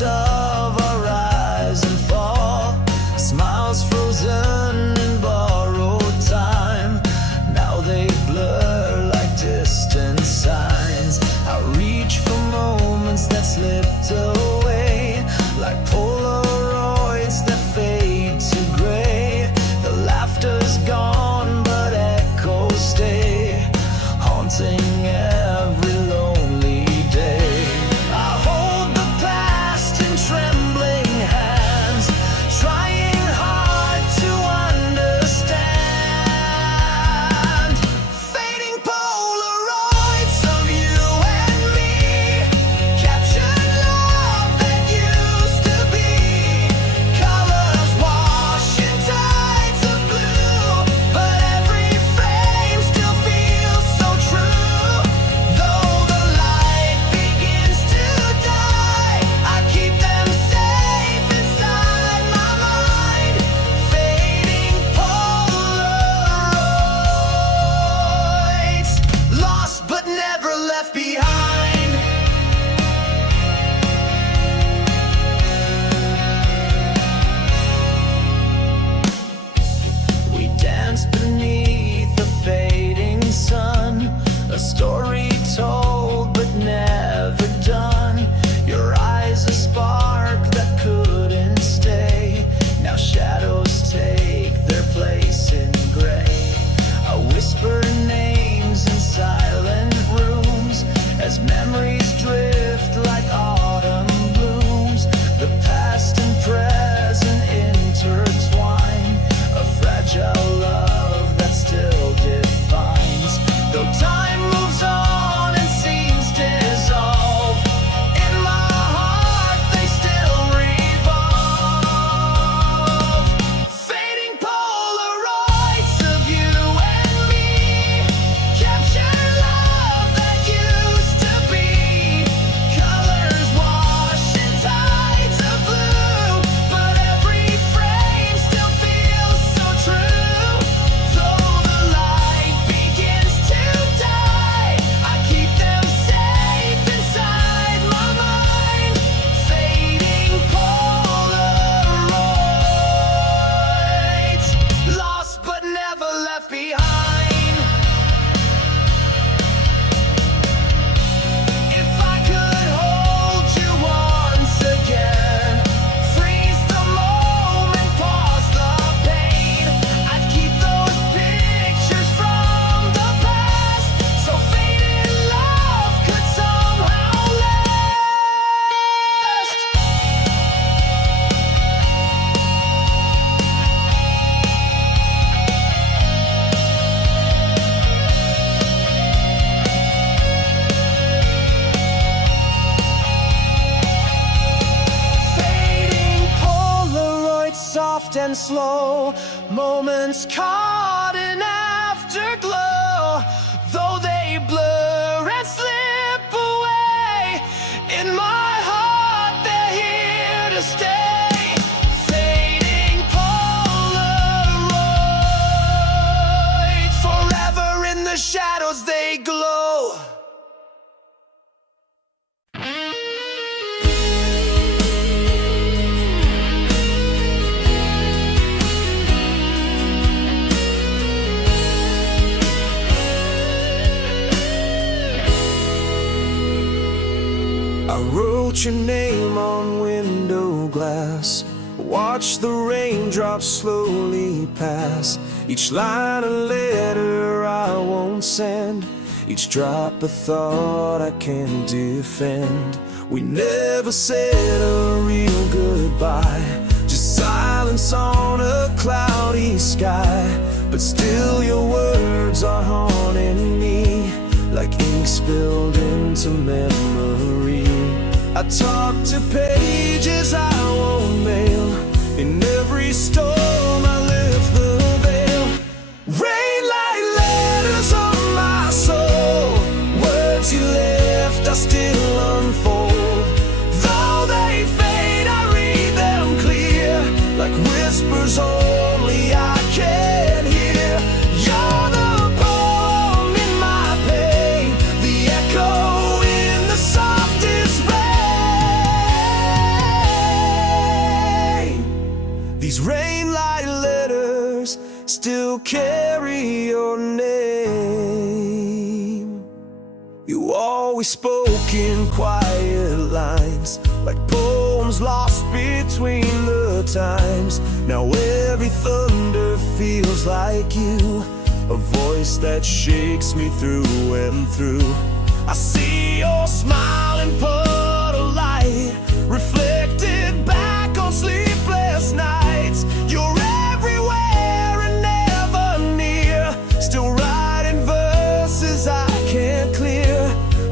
moments of our rise and fall, smiles frozen in borrowed time. Now they blur like distant signs. I reach for moments that slipped away, like Polaroids that fade to gray. The laughter's gone, but echoes stay, haunting every lonely day. I hold the past in trembling hands, trying hard to understand. Fading Polaroids of you and me, captured love that used to be. Colors wash in tides of blue, but every frame still feels so true. Though the light begins to die, I keep them safe inside my mind. Fading Polaroids, lost but never left behind. We dance beneath the fading sun, a story told but never done. Your eyes a spark that couldn't stay, now shadows take their place in gray. I whisper names in silent rooms as memories drift like autumn blooms. The past and present intertwine, a fragile love that still defines. Though time moves on and seems dissolve, in my heart they still revolve. Fading Polaroids of you and me, capture love that used to be. Colors wash in tides of blue, but every frame still feels so true. Though the light begins to die, I keep them safe inside my mind. Fading Polaroids, lost but never left behind. If I could hold you once again, freeze the moment, pause the pain, I'd keep those pictures from the past, so faded love could somehow last. Fading Polaroid, soft and slow, moments caught in afterglow. Though they blur and slip away, in my heart they're here to stay. Fading Polaroids, forever in the shadows they glow. I wrote your name on window glass, watch the raindrops slowly pass. Each line a letter I won't send, each drop a thought I can't defend. We never said a real goodbye, just silence on a cloudy sky. But still your words are haunting me, like ink spilled into memory. I talk to pages I won't mail, in every storm I lift the veil. Rainlight letters on my soul, words you left I still unfold. Though they fade, I read them clear, like whispers only I can hear. You're the poem in my pain, the echo in the softest rain. still carry your name. You always spoke in quiet lines, like poems lost between the times. Now every thunder feels like you, a voice that shakes me through and through. I see your smiling puddle light reflected back on sleepless nights. You're everywhere and never near, still writing verses I can't clear.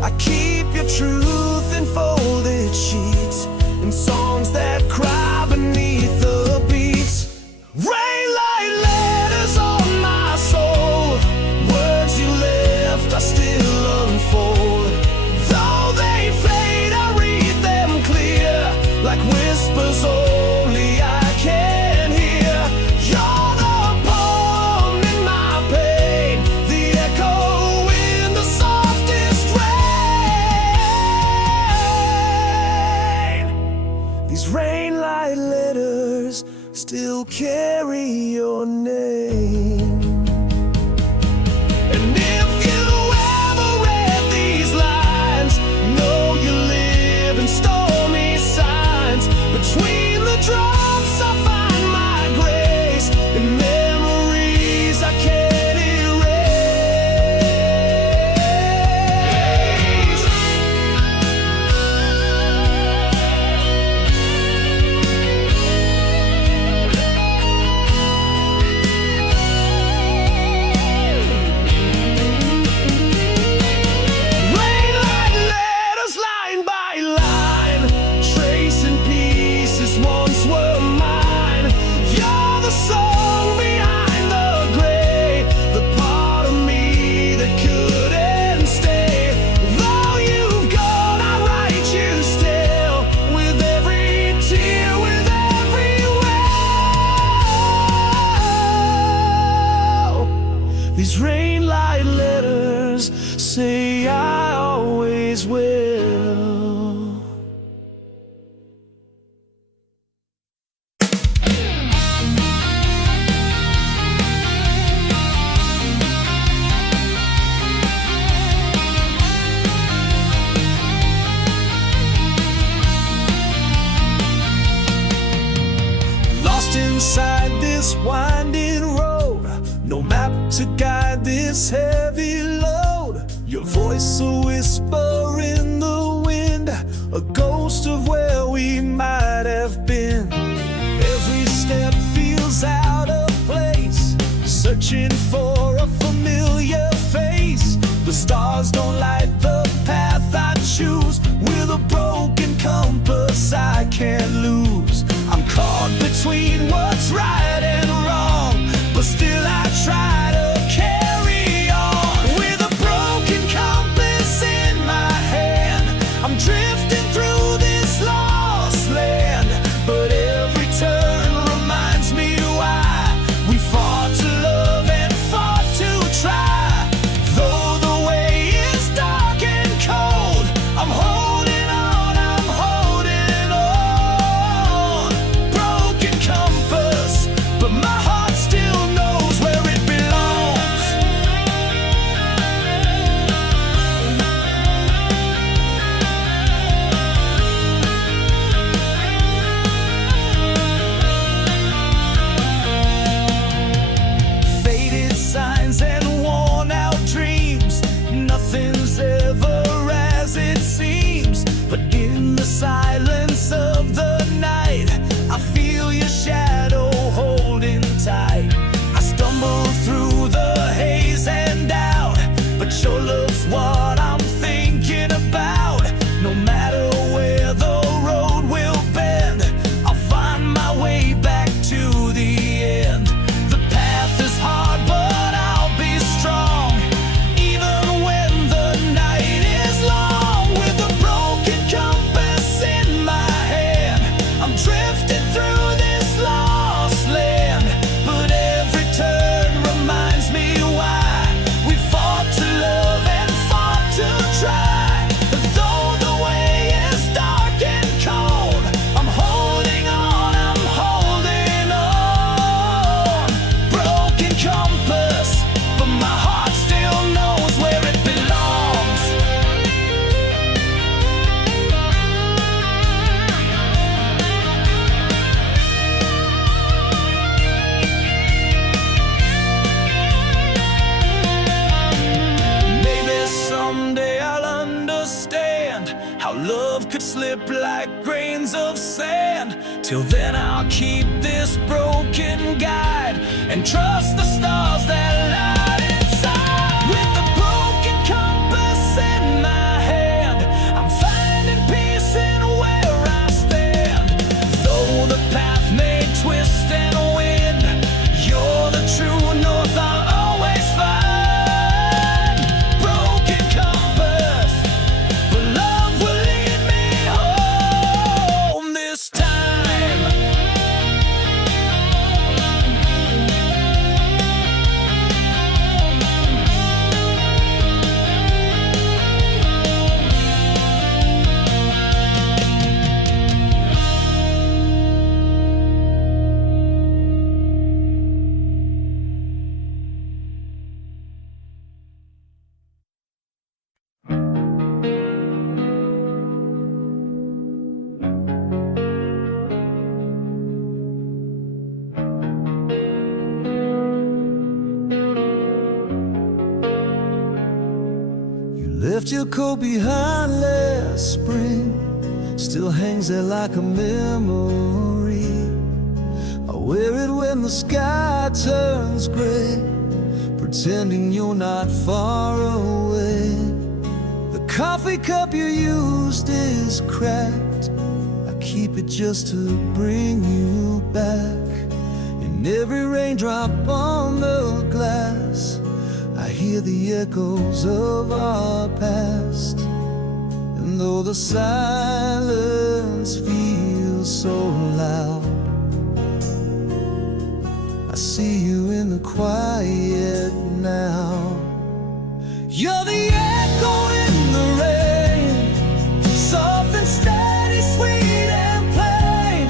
I keep your truth in folded sheets, in songs that cry beneath the beats. Rainlight letters on my soul, words you left I still unfold. Though they fade, I read them clear, like whispers only I can hear. You're the poem in my pain, the echo in the softest rain. These rainlight letters still carry your name. And if you ever read these lines, know you live in stormy signs. Between the drops I find my grace, in memories I can't erase. Rainlight letters line by line, tracing pieces once were mine. You're the song behind the gray, the part of me that couldn't stay. Though you've gone, I write you still, with every tear, with every wail. These rainlight letters say I always will. Lost inside this winding road, no map to guide this heavy load. Your voice a whisper in the wind, a ghost of where we might have been. Every step feels out of place, searching for a familiar face. The stars don't light the path I choose, with a broken compass I can't lose. I'm caught between what's right and wrong, but still I try to carry on. With a broken compass in my hand, I'm drifting through this lost land. But every turn reminds me why we fought to love and fought to try. Though the way is dark, love could slip like grains of sand. Till then I'll keep this broken guide and trust the stars that light inside. With a broken compass in my hand, I'm finding peace in where I stand. Though the path may twist and win, you're the true north I'll always find. Broken compass, but love will lead me home this time. Left your coat behind last spring, still hangs there like a memory. I wear it when the sky turns gray, pretending you're not far away. The coffee cup you used is cracked, I keep it just to bring you back. In every raindrop on the glass, I hear the echoes of our past. And though the silence feels so loud, I see you in the quiet now. You're the echo in the rain, soft and steady, sweet and plain,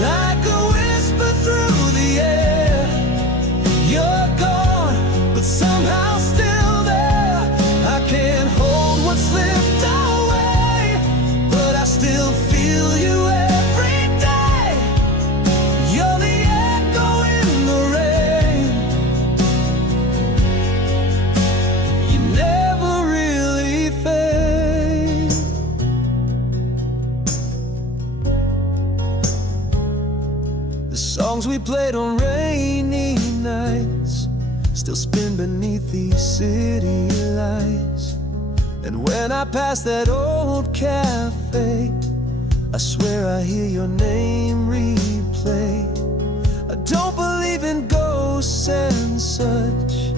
like a whisper through the air. You're gone, but somehow still there. I can't hold what slipped away, but I still feel you every day. You're the echo in the rain. You never really fade. The songs we played on rainy nights still spin beneath these city lights. And when I pass that old cafe, I swear I hear your name replay. I don't believe in ghosts and such,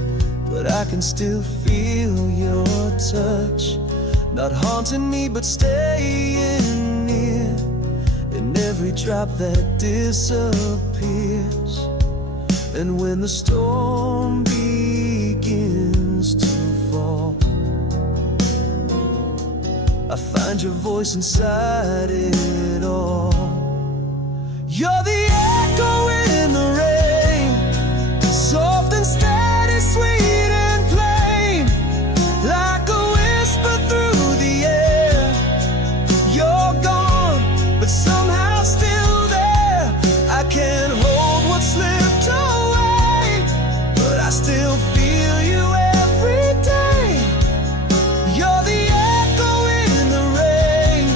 but I can still feel your touch, not haunting me but staying near in every drop that disappears. And when the storm begins to fall, I find your voice inside it all. You're the echo in the rain, soft and steady, sweet and plain, like a whisper through the air. You're gone, but somehow still there. I can't hold what slipped away, but I still feel you every day. You're the echo in the rain.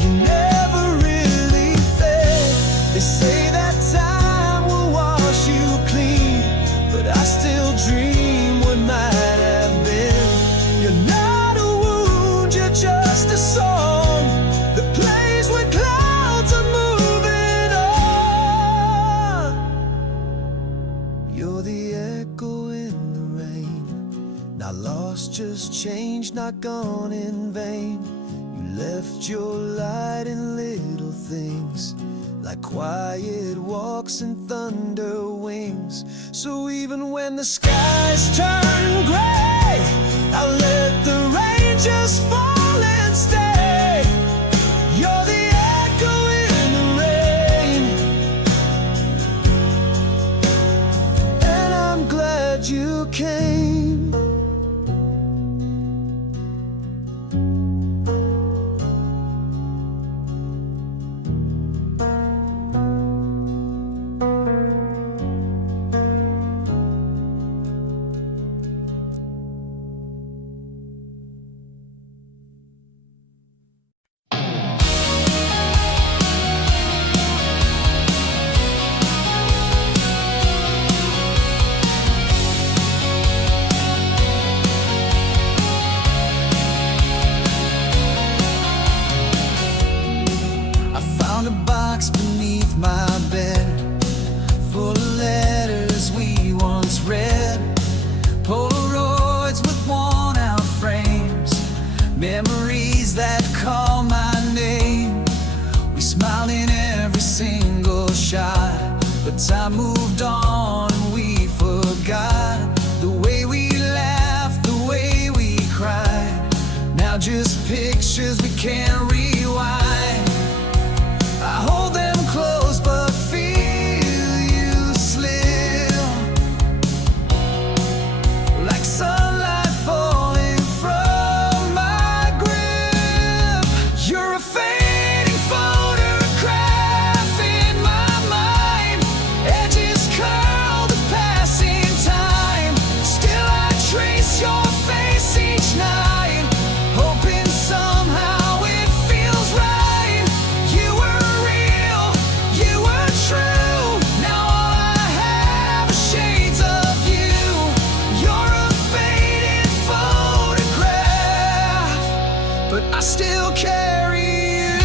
You never really fade. They say that time will wash you clean, but I still dream what might have been. You're not a wound, you're just a song that plays when clouds are moving on. You're the echo in the rain, not lost, just changed, not gone in vain. You left your light in little things, like quiet walks and thunder wings. So even when the skies turn gray, I'll let the rain just fall and stay. You're the echo in the rain, and I'm glad you came. Memories that call my name. We smiled in every single shot, but time moved on and we forgot the way we laughed, the way we cried. Now just pictures we can't rewind. I hold them close but feel you slip like sunlight falling from my grip. You're a fading photograph in my mind. Edges curl with passing time. Still I trace your face each night, hoping somehow it feels right. You were real, you were true. Now all I have are shades of you. You're a faded photograph, but I still carry you.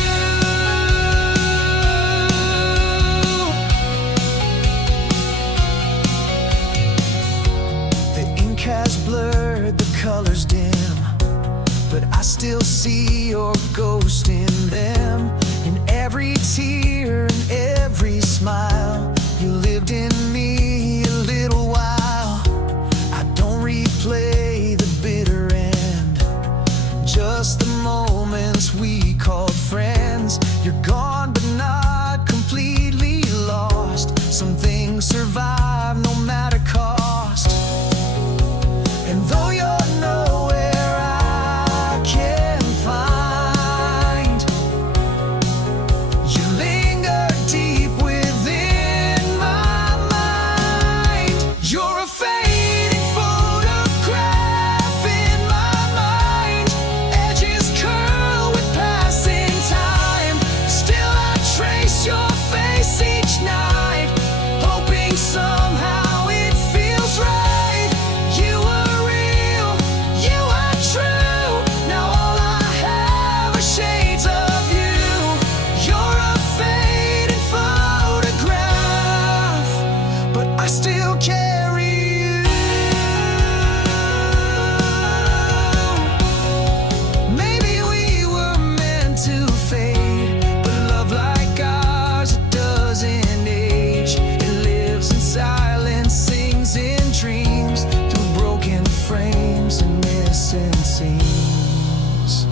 The ink has blurred, the colors dim, but I still see your ghost in them. In every tear and every smile, you lived in me a little while. I don't replay the bitter end, just the moments we called friends. You're gone but not completely lost. Some things survive no matter cost. And though you're nowhere I can find, you linger deep within my mind. You're a fading photograph in my mind. Edges curl with passing time. Still I trace your face each night, hoping somehow it feels right. You were real, you are true. Now all I have are shades of you. You're a faded photograph, but I still carry you. Maybe we were meant to fade, but love like ours, it doesn't age. It lives in silence, sings in dreams, through broken frames and missing seams.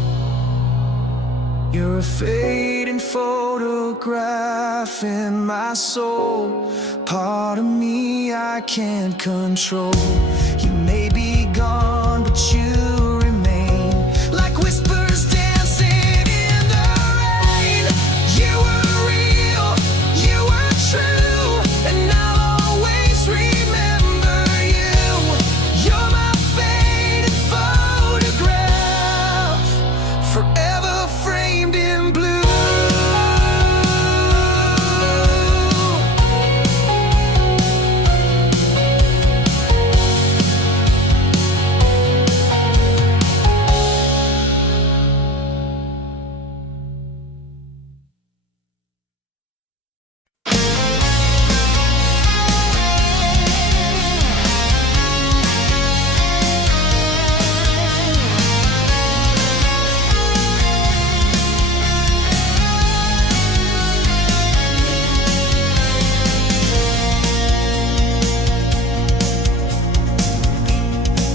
You're a fading photograph in my soul, part of me I can't control. You may be gone, but you remain like whispers dancing in the rain. You were real, you were true, and I'll always remember you. You're my faded photograph, forever framed in blue.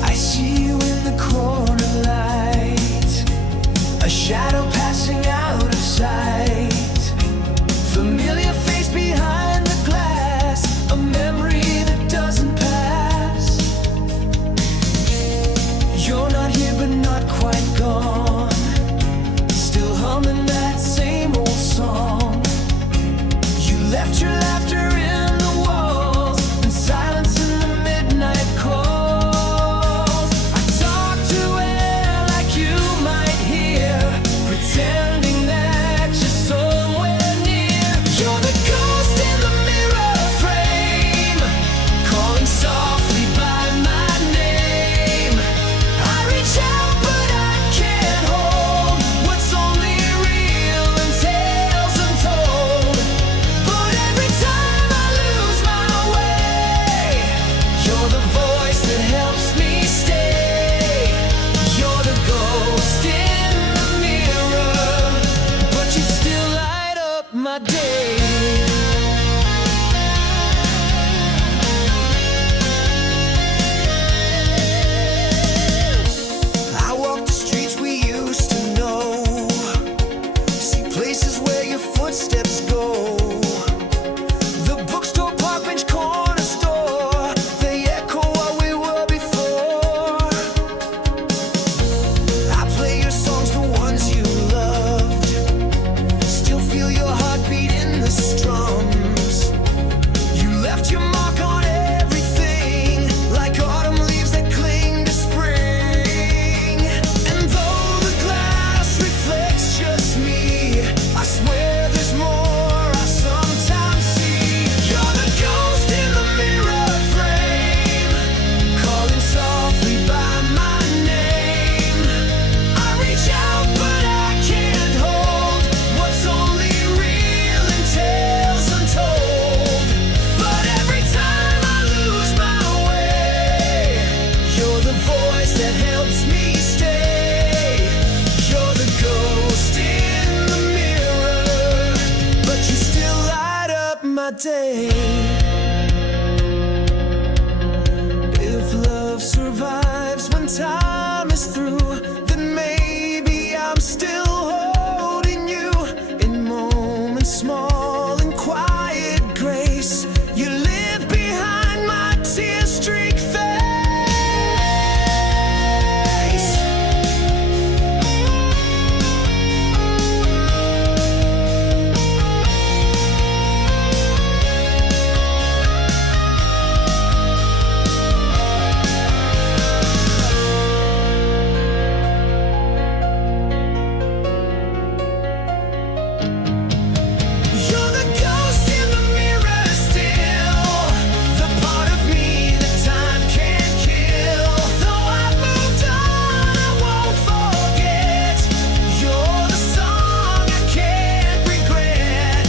I see you in the corner light, a shadow passing out of sight. Familiar face behind the glass, a memory that doesn't pass. You're not here but not quite gone, still humming that same old song. You left your laughter in the walls and silence in the midnight calls. I talk to air like you might hear, pretending that you're somewhere near. You're the ghost in the mirror frame, calling softly by my name. I reach out but I can't day. If love survives when time is through, then maybe I'm still holding you in moments small and quiet grace. You live behind my tear-streaked face. You're the ghost in the mirror still, the part of me that time can't kill. Though I've moved on, I won't forget. You're the song I can't regret.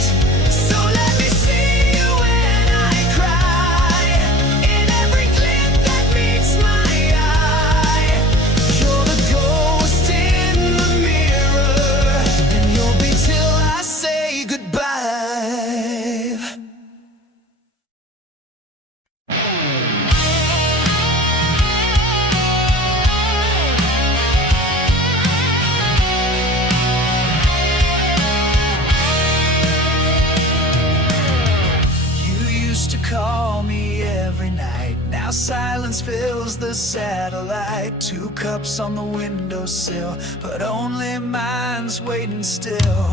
So let me see you when I cry, in every glint that meets my eye. You're the ghost in the mirror, and you'll be till I say goodbye. You used to call me every night. Now silence fills the satellite. 2 cups on the windowsill, but only mine's waiting still.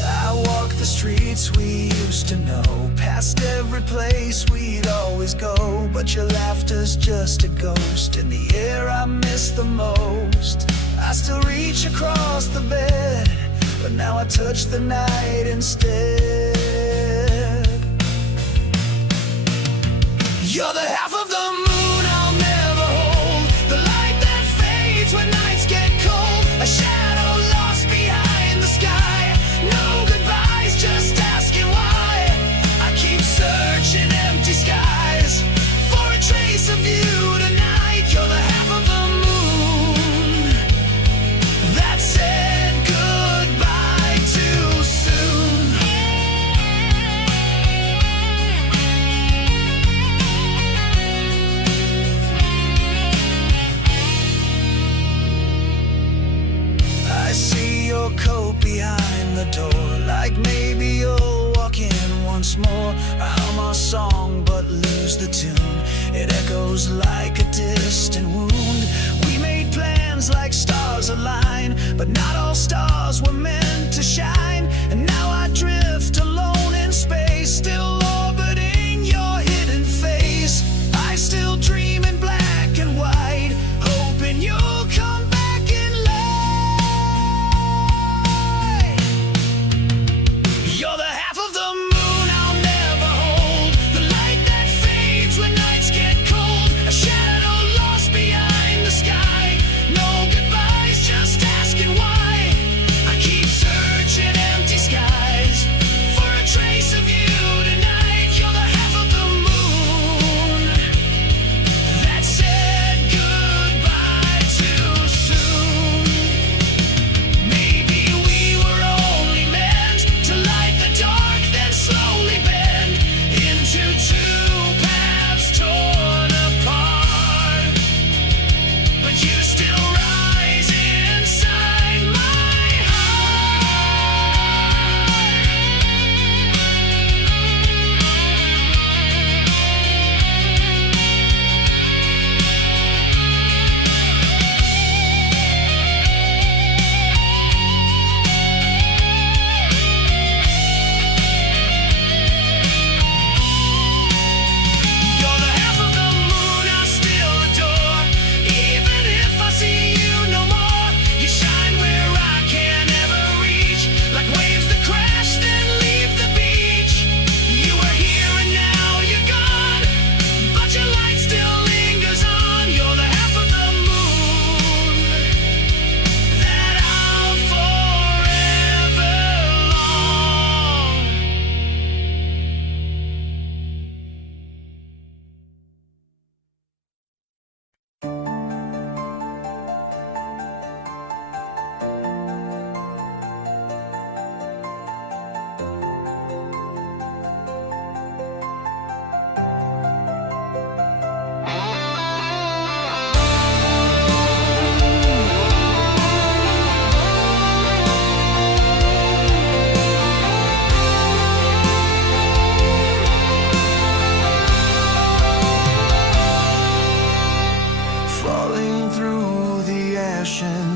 I walk the streets we used to know, past every place we'd always go. But your laughter's just a ghost in the air I miss the most. I still reach across the bed, but now I touch the night instead. You're the half of the moon I'll never hold, the light that fades when nights get cold, a shadow lost behind the sky. No goodbyes, just asking why. I keep searching empty skies for a trace of you tonight. You're the half of the moon that said goodbye too soon. I see your coat behind the door, like maybe you'll walk in once more. I hum our song but lose the tune. It echoes like a distant wound. We made plans like stars align, but not all stars were meant to shine. And now I drift alone in space, still orbiting your hidden face. I still dream in black and white, hoping you'll come back in light. You're the half of the moon I'll never hold, the light that fades when nights get cold, a shadow lost behind the sky. No goodbyes, just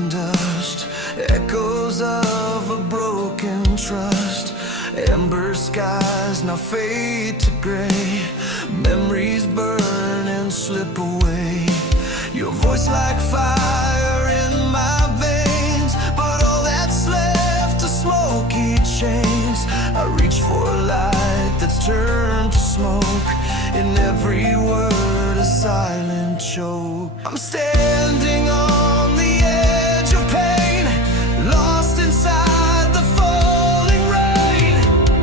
and dust, echoes of a broken trust. Amber skies now fade to gray, memories burn and slip away. Your voice like fire in my veins, but all that's left are smoky chains. I reach for a light that's turned to smoke, in every word a silent choke. I'm standing on the edge of pain, lost inside the falling rain.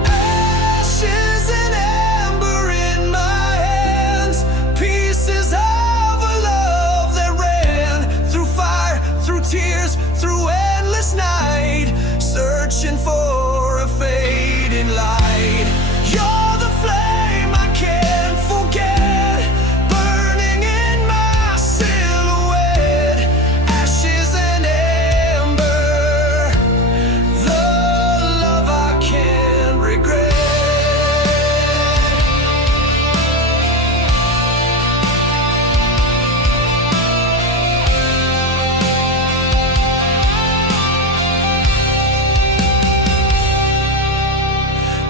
Ashes and amber in my hands, pieces of a love that ran through fire, through tears, through endless night, searching for a fading light. You're the flame I can't forget, burning in my silhouette. Ashes and amber, the love I can't regret.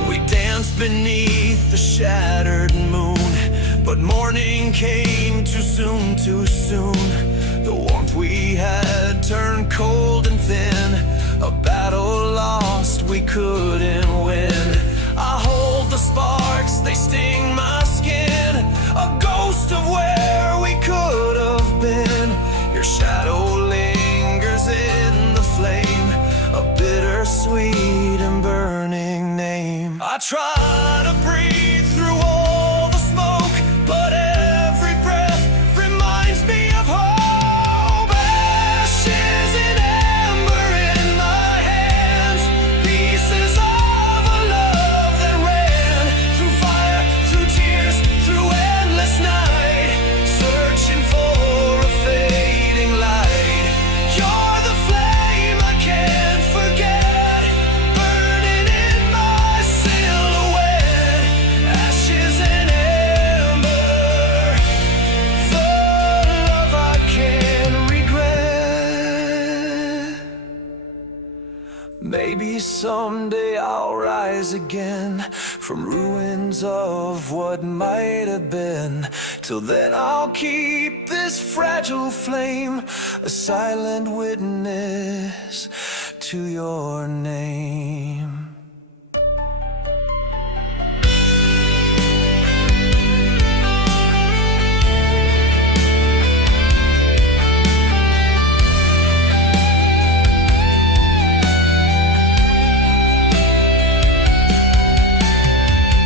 We danced beneath the shattered moon, but morning came too soon, too soon. The warmth we had turned cold and thin, a battle lost we couldn't win. I hold the sparks, they sting my skin, a ghost of where we could have been. Your shadow lingers in the flame, a bittersweet and burning name. I try to breathe through all the smoke, but every breath reminds me of hope. Ashes and amber in my hands, pieces of a love that ran through fire, through tears, through endless night, searching for a fading light. You're the flame I can't forget, burning in my silhouette. Ashes and amber, the love I can't regret. Maybe someday I'll rise again from ruins of what might have been. Till then I'll keep this fragile flame, a silent witness to your name.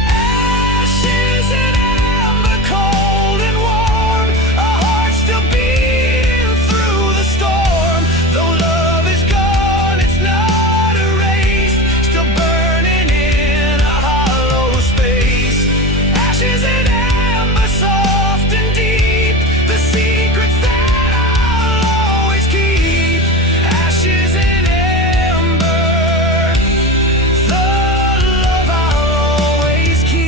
Ashes and amber, cold and warm, a heart still beating through the storm. Though love is gone, it's not erased, still burning in a hollow space. Ashes and amber, soft and deep, the secrets that I'll always keep. Ashes and amber, the love I'll always keep.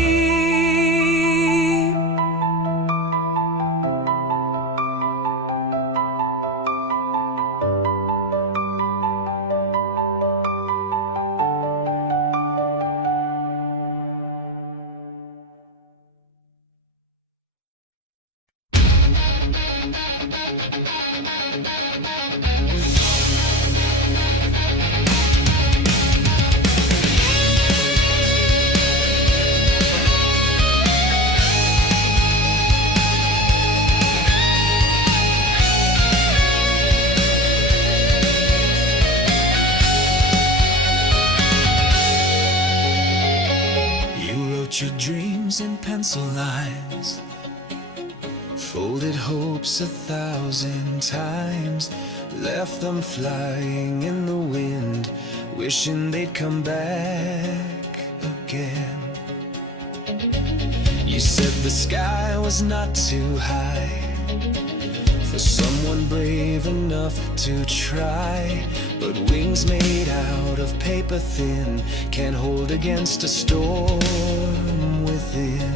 You wrote your dreams in pencil lines, folded hopes 1,000 times, left them flying in the wind, wishing they'd come back again. You said the sky was not too high for someone brave enough to try, but wings made out of paper thin can't hold against a storm within.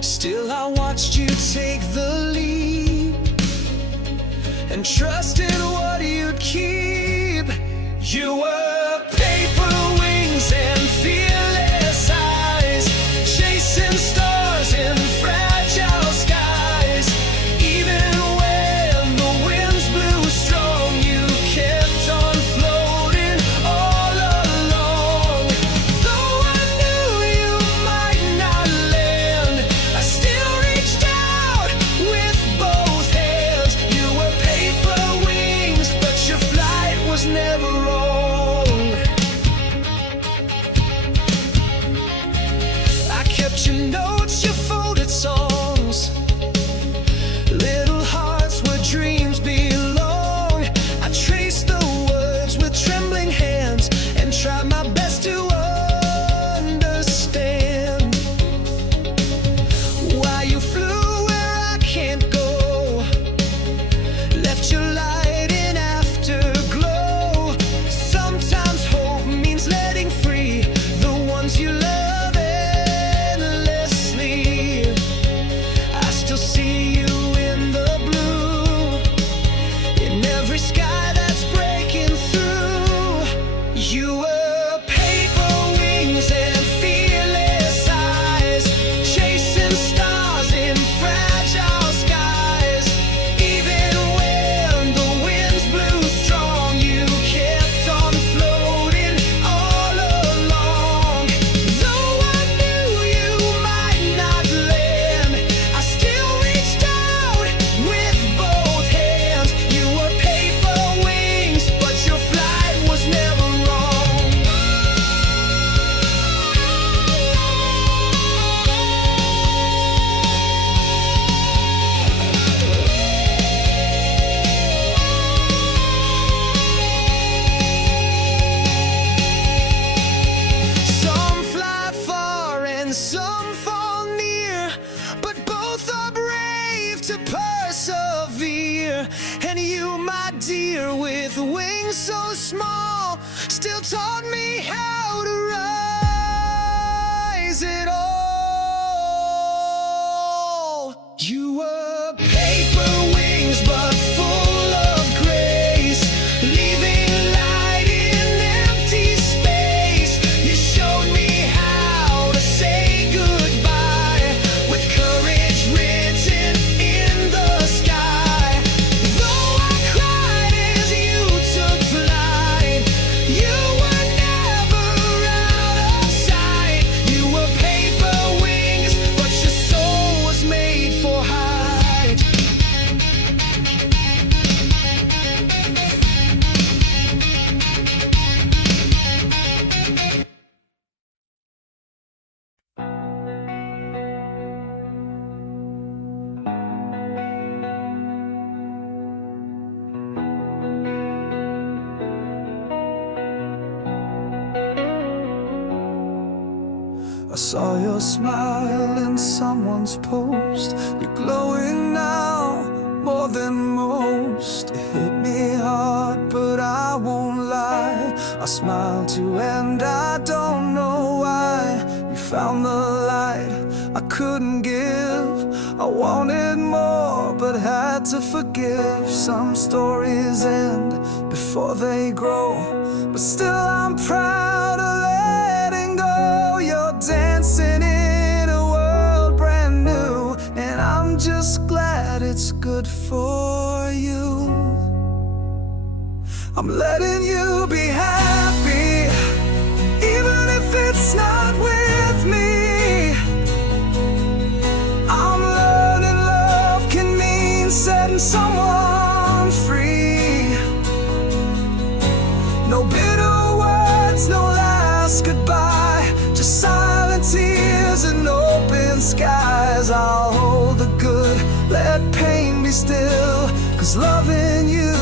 Still I watched you take the leap, and trusted what you'd keep. You were paper wings and fearless eyes, chasing stars in fragile skies. Even when the winds blew strong, you kept on floating all along. Though I knew you might not land, I still reached out with both hands. You were paper wings, but your flight was never wrong. I kept your notes, your folded songs, little hearts where dreams belong. I traced the words with trembling hands and tried my best to understand why you flew where I can't go, left your light in afterglow. Sometimes hope means letting free the ones you love endlessly. I still see you in the blue, in every sky that's breaking through. You were paper wings and fearless eyes, chasing stars in fragile skies. Even when the winds blew strong, you kept on floating all along. Though I knew you might not land, I still reached out with both hands. You were paper wings, but your flight was never wrong. Some fly far and some fall near, but both are brave to persevere. And you, my dear, with wings so small, still taught me how to rise it all. You were paper wings, but full of grace, leaving light in empty space. You showed me how to say goodbye with courage written in the sky. Though I cried as you took flight, you were never out of sight. You were paper wings, but your soul was made for height. I saw your smile in someone's post. You're glowing now more than most. It hit me hard, but I won't lie. I smiled too and I don't know why. You found the light I couldn't give. I wanted more, but had to forgive. Some stories end before they grow, but still I'm proud of letting go. You're dancing in a world brand new, and I'm just glad it's good for you. I'm letting you be happy, even if it's not with me. I'm learning love can mean setting someone free. No bitter words, no last goodbye, just silent tears and open skies. I'll hold the good, let pain be still, 'cause loving you,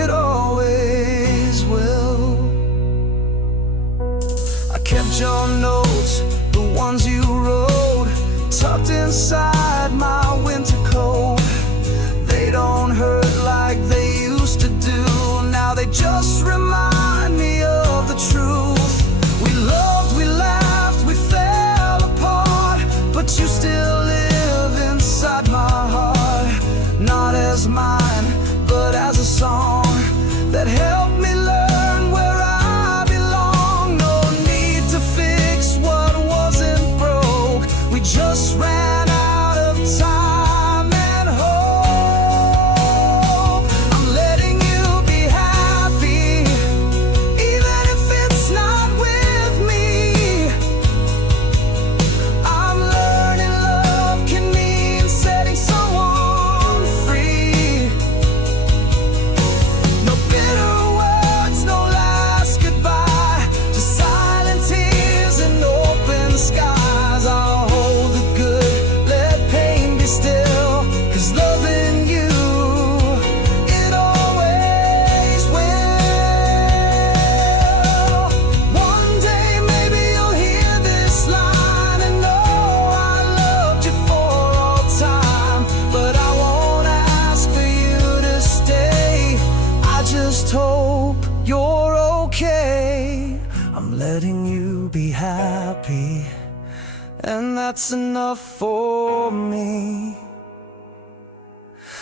it always will. I kept your notes, the ones you wrote, tucked inside my winter coat. They don't hurt like they used to do. Now they just remind me of the truth. We loved, we laughed, we fell apart, but you still live inside my heart. Not as mine, just hope you're okay. I'm letting you be happy, and that's enough for me.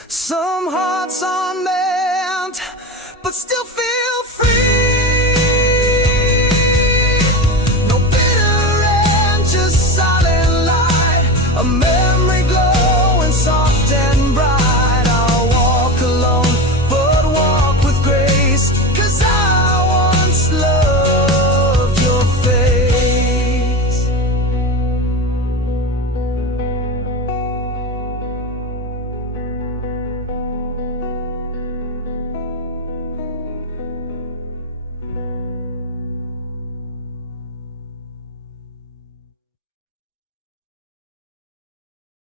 Some hearts aren't meant, but still feel